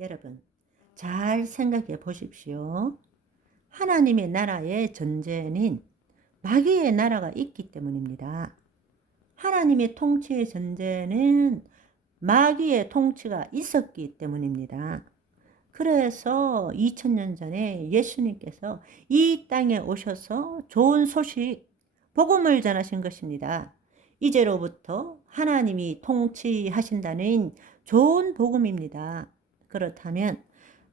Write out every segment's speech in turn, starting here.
여러분, 잘 생각해 보십시오. 하나님의 나라의 전제는 마귀의 나라가 있기 때문입니다. 하나님의 통치의 전제는 마귀의 통치가 있었기 때문입니다. 그래서 2000년 전에 예수님께서 이 땅에 오셔서 좋은 소식, 복음을 전하신 것입니다. 이제로부터 하나님이 통치하신다는 좋은 복음입니다. 그렇다면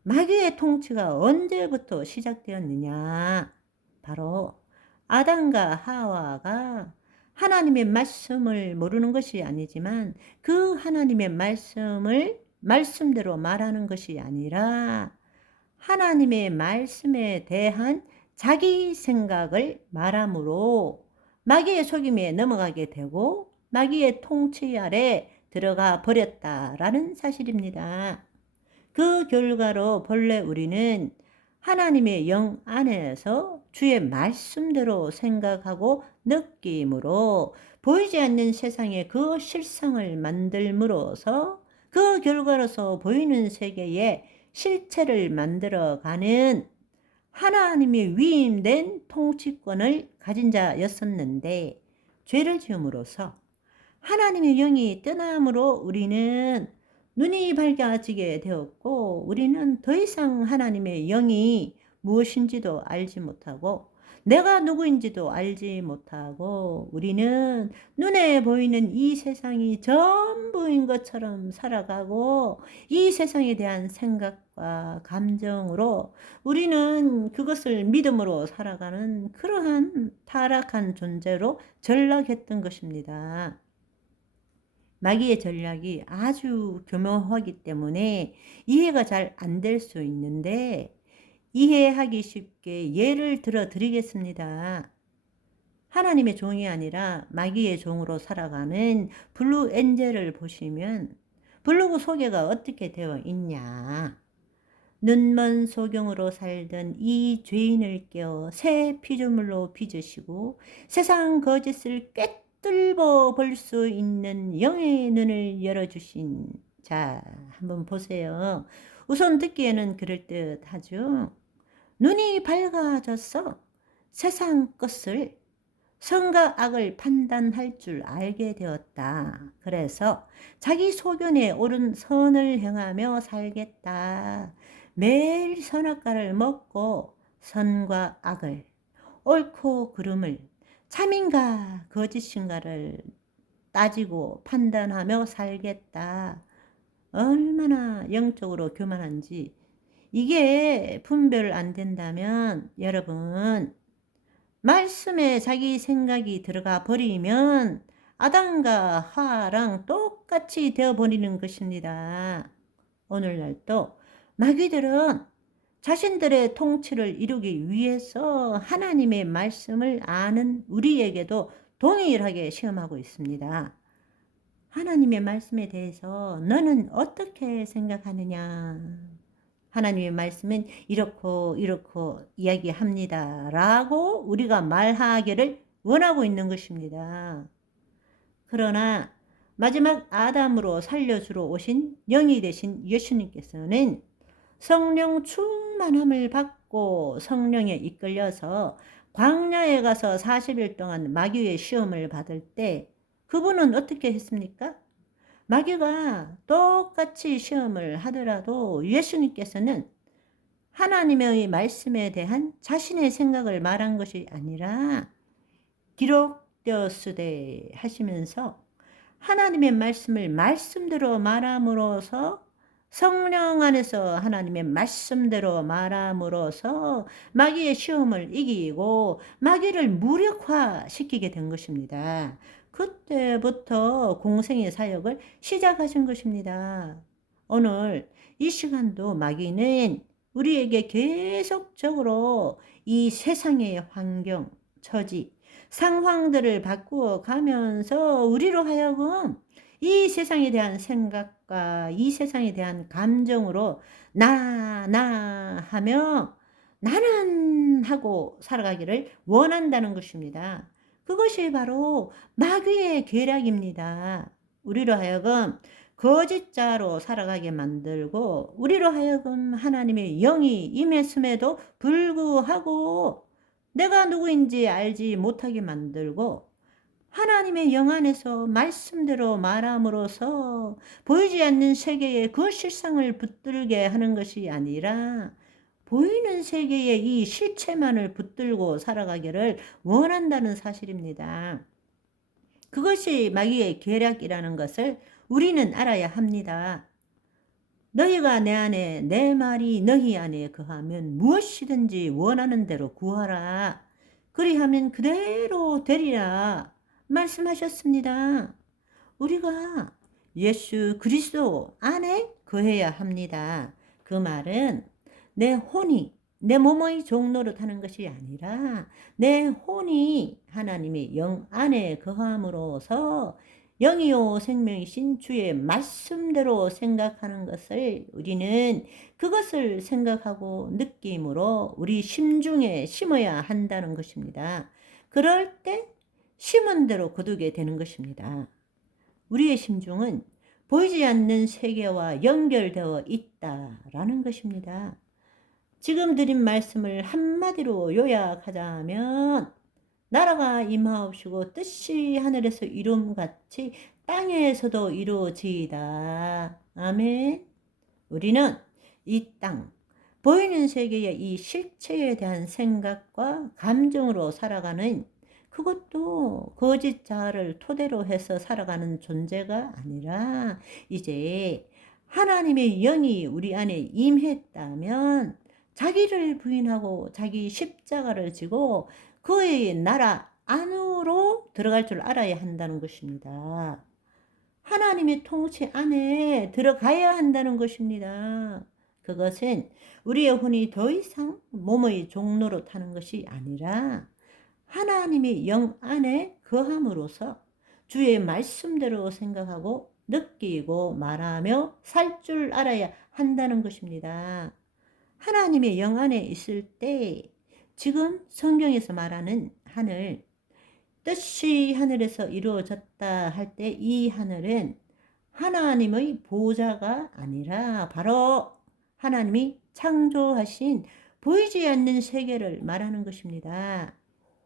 마귀의 통치가 언제부터 시작되었느냐? 바로 아담과 하와가 하나님의 말씀을 모르는 것이 아니지만 그 하나님의 말씀을 말씀대로 말하는 것이 아니라 하나님의 말씀에 대한 자기 생각을 말함으로 마귀의 속임에 넘어가게 되고 마귀의 통치 아래 들어가 버렸다라는 사실입니다. 그 결과로 본래 우리는 하나님의 영 안에서 주의 말씀대로 생각하고 느낌으로 보이지 않는 세상에 그 실상을 만들므로써 그 결과로서 보이는 세계에 실체를 만들어가는 하나님이 위임된 통치권을 가진 자였었는데 죄를 지음으로써 하나님의 영이 떠남으로 우리는 눈이 밝아지게 되었고 우리는 더 이상 하나님의 영이 무엇인지도 알지 못하고 내가 누구인지도 알지 못하고 우리는 눈에 보이는 이 세상이 전부인 것처럼 살아가고 이 세상에 대한 생각과 감정으로 우리는 그것을 믿음으로 살아가는 그러한 타락한 존재로 전락했던 것입니다. 마귀의 전략이 아주 교묘하기 때문에 이해가 잘 안 될 수 있는데 이해하기 쉽게 예를 들어 드리겠습니다. 하나님의 종이 아니라 마귀의 종으로 살아가는 블루 엔젤을 보시면 블로그 소개가 어떻게 되어 있냐. 눈먼 소경으로 살던 이 죄인을 깨어 새 피조물로 빚으시고 세상 거짓을 꿰뚫어 볼 수 있는 영의 눈을 열어주신 자, 한번 보세요. 우선 듣기에는 그럴듯하죠. 눈이 밝아져서 세상 것을 선과 악을 판단할 줄 알게 되었다. 그래서 자기 소견에 옳은 선을 행하며 살겠다. 매일 선악과를 먹고 선과 악을, 옳고 그름을, 참인가 거짓인가를 따지고 판단하며 살겠다. 얼마나 영적으로 교만한지. 이게 분별 안 된다면 여러분 말씀에 자기 생각이 들어가 버리면 아담과 하와랑 똑같이 되어버리는 것입니다. 오늘날도 마귀들은 자신들의 통치를 이루기 위해서 하나님의 말씀을 아는 우리에게도 동일하게 시험하고 있습니다. 하나님의 말씀에 대해서 너는 어떻게 생각하느냐? 하나님의 말씀은 이렇고 이야기합니다. 라고 우리가 말하기를 원하고 있는 것입니다. 그러나 마지막 아담으로 살려주러 오신 영이 되신 예수님께서는 성령 충만함을 받고 성령에 이끌려서 광야에 가서 40일 동안 마귀의 시험을 받을 때 그분은 어떻게 했습니까? 마귀가 똑같이 시험을 하더라도 예수님께서는 하나님의 말씀에 대한 자신의 생각을 말한 것이 아니라 기록되었으되 하시면서 하나님의 말씀을 말씀대로 말함으로써 성령 안에서 하나님의 말씀대로 말함으로써 마귀의 시험을 이기고 마귀를 무력화시키게 된 것입니다. 그때부터 공생의 사역을 시작하신 것입니다. 오늘 이 시간도 마귀는 우리에게 계속적으로 이 세상의 환경, 처지, 상황들을 바꾸어 가면서 우리로 하여금 이 세상에 대한 생각과 이 세상에 대한 감정으로 나 하며 나는 하고 살아가기를 원한다는 것입니다. 그것이 바로 마귀의 계략입니다. 우리로 하여금 거짓자로 살아가게 만들고 우리로 하여금 하나님의 영이 임했음에도 불구하고 내가 누구인지 알지 못하게 만들고 하나님의 영 안에서 말씀대로 말함으로써 보이지 않는 세계의 그 실상을 붙들게 하는 것이 아니라 보이는 세계의 이 실체만을 붙들고 살아가기를 원한다는 사실입니다. 그것이 마귀의 계략이라는 것을 우리는 알아야 합니다. 너희가 내 안에 내 말이 너희 안에 거하면 무엇이든지 원하는 대로 구하라. 그리하면 그대로 되리라 말씀하셨습니다. 우리가 예수 그리스도 안에 거해야 합니다. 그 말은 내 혼이 내 몸의 종노릇하는 것이 아니라 내 혼이 하나님의 영 안에 거함으로써 영이요 생명이신 주의 말씀대로 생각하는 것을 우리는 그것을 생각하고 느낌으로 우리 심중에 심어야 한다는 것입니다. 그럴 때 심은 대로 거두게 되는 것입니다. 우리의 심중은 보이지 않는 세계와 연결되어 있다라는 것입니다. 지금 드린 말씀을 한마디로 요약하자면 나라가 임하옵시고 뜻이 하늘에서 이룸같이 땅에서도 이루어지이다. 아멘. 우리는 이 땅, 보이는 세계의 이 실체에 대한 생각과 감정으로 살아가는 그것도 거짓자를 토대로 해서 살아가는 존재가 아니라 이제 하나님의 영이 우리 안에 임했다면 자기를 부인하고 자기 십자가를 지고 그의 나라 안으로 들어갈 줄 알아야 한다는 것입니다. 하나님의 통치 안에 들어가야 한다는 것입니다. 그것은 우리의 혼이 더 이상 몸의 종로로 타는 것이 아니라 하나님의 영 안에 거함으로써 주의 말씀대로 생각하고 느끼고 말하며 살 줄 알아야 한다는 것입니다. 하나님의 영 안에 있을 때 지금 성경에서 말하는 하늘, 뜻이 하늘에서 이루어졌다 할 때 이 하늘은 하나님의 보좌가 아니라 바로 하나님이 창조하신 보이지 않는 세계를 말하는 것입니다.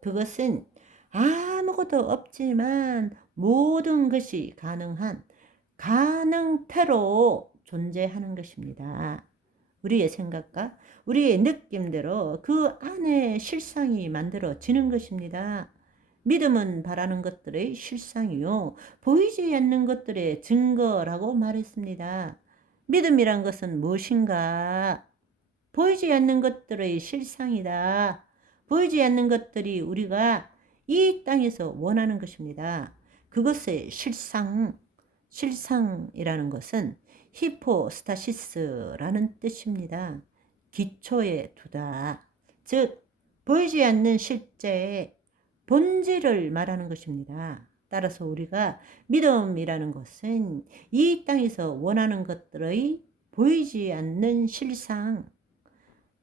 그것은 아무것도 없지만 모든 것이 가능한 가능태로 존재하는 것입니다. 우리의 생각과 우리의 느낌대로 그 안에 실상이 만들어지는 것입니다. 믿음은 바라는 것들의 실상이요 보이지 않는 것들의 증거라고 말했습니다. 믿음이란 것은 무엇인가? 보이지 않는 것들의 실상이다. 보이지 않는 것들이 우리가 이 땅에서 원하는 것입니다. 그것의 실상이라는 것은 히포스타시스라는 뜻입니다. 기초에 두다. 즉 보이지 않는 실제의 본질을 말하는 것입니다. 따라서 우리가 믿음이라는 것은 이 땅에서 원하는 것들의 보이지 않는 실상,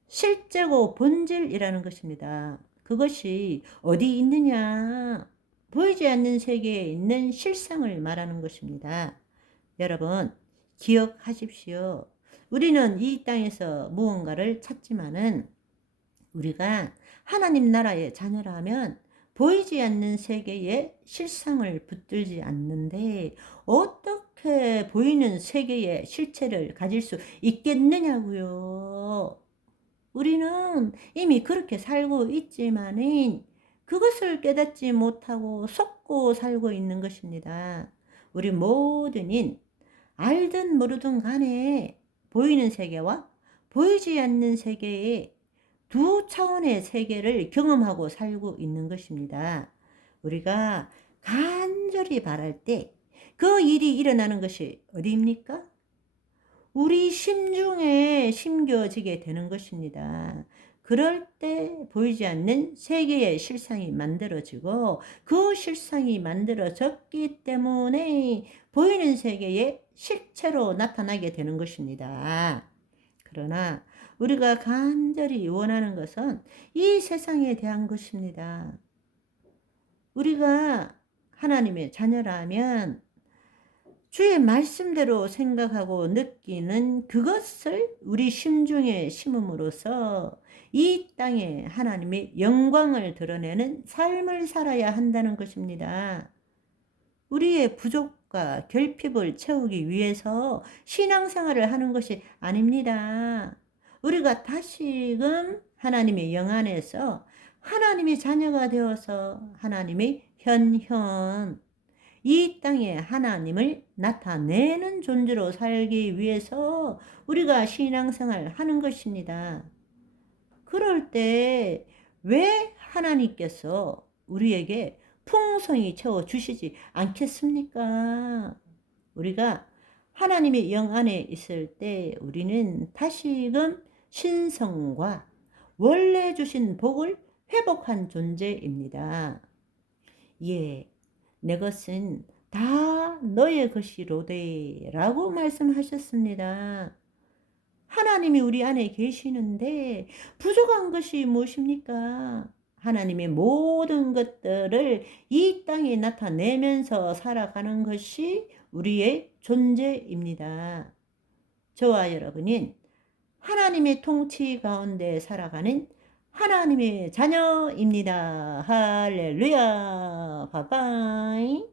실제고 본질이라는 것입니다. 그것이 어디 있느냐? 보이지 않는 세계에 있는 실상을 말하는 것입니다. 여러분, 기억하십시오. 우리는 이 땅에서 무언가를 찾지만은 우리가 하나님 나라의 자녀라면 보이지 않는 세계의 실상을 붙들지 않는데 어떻게 보이는 세계의 실체를 가질 수 있겠느냐고요. 우리는 이미 그렇게 살고 있지만은 그것을 깨닫지 못하고 속고 살고 있는 것입니다. 우리 모두는 알든 모르든 간에 보이는 세계와 보이지 않는 세계의 두 차원의 세계를 경험하고 살고 있는 것입니다. 우리가 간절히 바랄 때 그 일이 일어나는 것이 어디입니까? 우리 심중에 심겨지게 되는 것입니다. 그럴 때 보이지 않는 세계의 실상이 만들어지고 그 실상이 만들어졌기 때문에 보이는 세계의 실체로 나타나게 되는 것입니다. 그러나 우리가 간절히 원하는 것은 이 세상에 대한 것입니다. 우리가 하나님의 자녀라면 주의 말씀대로 생각하고 느끼는 그것을 우리 심중에 심음으로써 이 땅에 하나님의 영광을 드러내는 삶을 살아야 한다는 것입니다. 우리의 부족과 결핍을 채우기 위해서 신앙생활을 하는 것이 아닙니다. 우리가 다시금 하나님의 영 안에서 하나님의 자녀가 되어서 하나님의 현현, 이 땅에 하나님을 나타내는 존재로 살기 위해서 우리가 신앙생활을 하는 것입니다. 그럴 때 왜 하나님께서 우리에게 풍성히 채워주시지 않겠습니까? 우리가 하나님의 영 안에 있을 때 우리는 다시금 신성과 원래 주신 복을 회복한 존재입니다. 예, 내 것은 다 너의 것이로되 라고 말씀하셨습니다. 하나님이 우리 안에 계시는데 부족한 것이 무엇입니까? 하나님의 모든 것들을 이 땅에 나타내면서 살아가는 것이 우리의 존재입니다. 저와 여러분은 하나님의 통치 가운데 살아가는 하나님의 자녀입니다. 할렐루야. 바이바이.